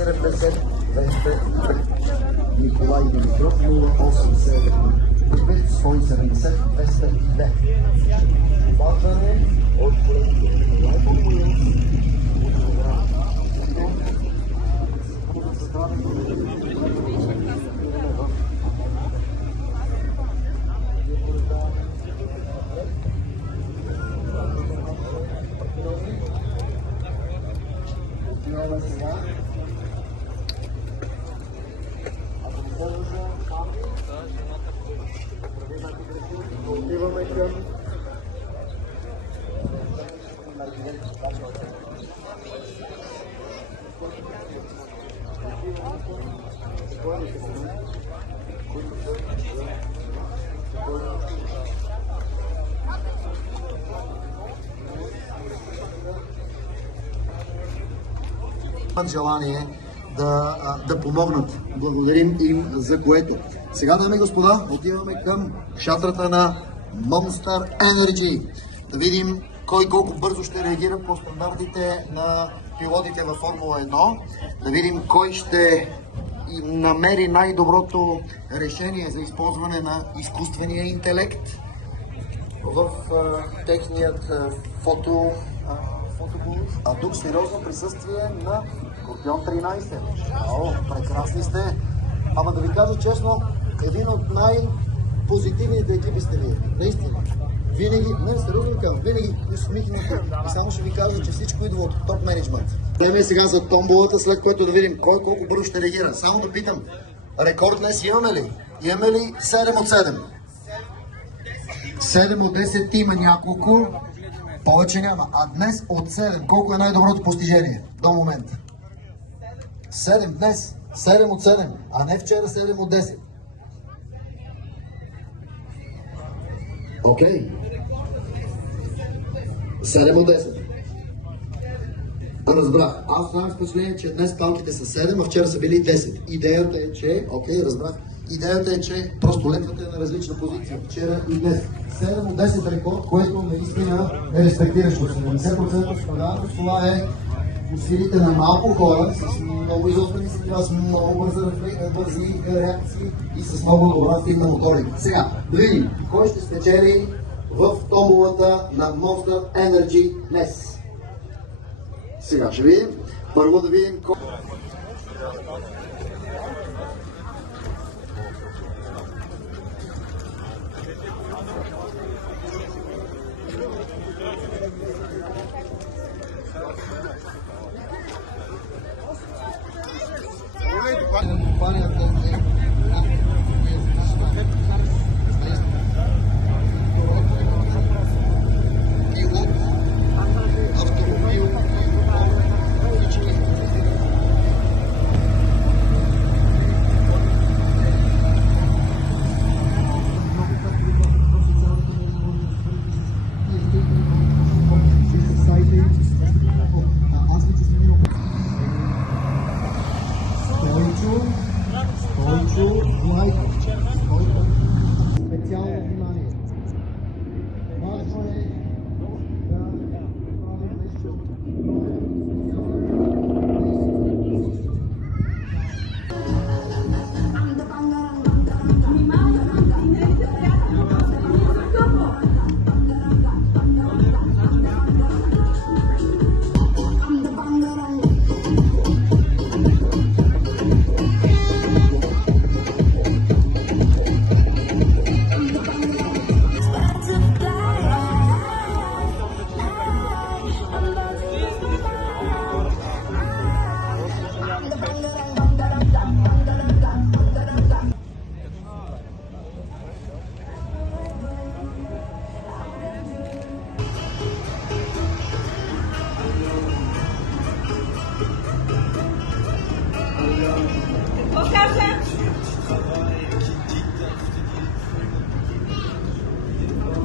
70 Николай Димитров 087 170 202. Обаждане от отиваме към желание да помогнат. Благодарим им за което. Сега, дами и господа, отиваме към шатрата на Monster Energy. Да видим кой колко бързо ще реагира по стандартите на пилотите във Формула 1. Да видим кой ще намери най-доброто решение за използване на изкуствения интелект в техният фотобус. А тук сериозно присъствие на Скорпион 13. Прекрасни сте! Ама да ви кажа честно, един от най-позитивните екипи сте вие. Наистина. Винаги, сериозно казвам, винаги усмихнати. И само ще ви кажа, че всичко идва от топ менеджмент. Време сега за томболата, след което да видим кой колко бързо ще реагира. Само да питам, рекорд днес имаме ли? Имаме ли 7 от 7? 7 от 10 има няколко, повече няма. А днес от 7, колко е най-доброто постижение до момента? 7 днес, 7 от 7, а не вчера 7 от 10. Окей. 7 от 10. Разбрах. Аз съм впечатление, че днес палките са 7, а вчера са били 10. Идеята е, че... Окей, разбрах. Идеята е, че просто летвата е на различна позиция. Вчера и днес. 7 от 10 рекорд, което наистина е респектиращо. 70% спадаването. Това е усилите на малко хора с много изострени сетива, с много бързи реакции и с много добра фирма моторика. Сега, да видим кой ще спечели в томболата на Monster Energy днес. Сега ще видим. Първо да видим кой... Специално внимание. Важно е да правим нещо.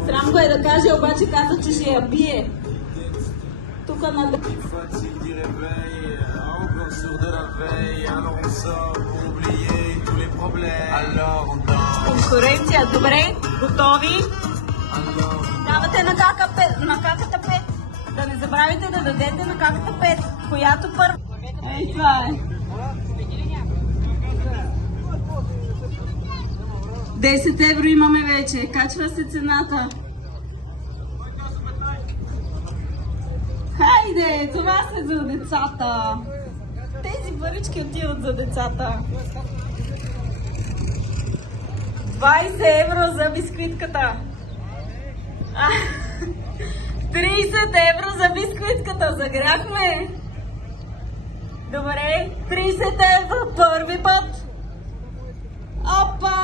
Срам го е да каже, обаче каза, че ще я бие. Тук на... Конкуренция, добре, готови? Давате на каката 5. Да не забравите да дадете на каката 5, която първа. Ей, това е. €10 имаме вече. Качва се цената. Хайде, това се за децата. Тези парички отиват за децата. 20 € за бисквитката. 30 € за бисквитката. Загряхме. Добре, 30 € първи път. Опа!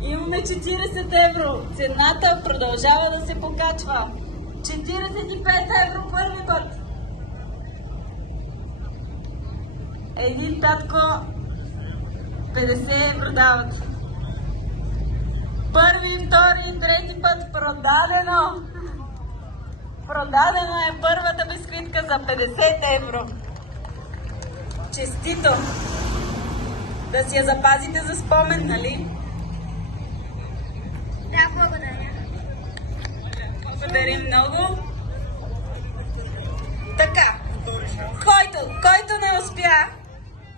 Имаме 40 €. Цената продължава да се покачва. 45 € първи път. Един татко 50 € дават. Първи, втори, трети път продадено. Продадена е първата бисквитка за 50 €. Честито! Да си я запазите за спомен, нали? Да, благодаря. Благодарим много. Така, който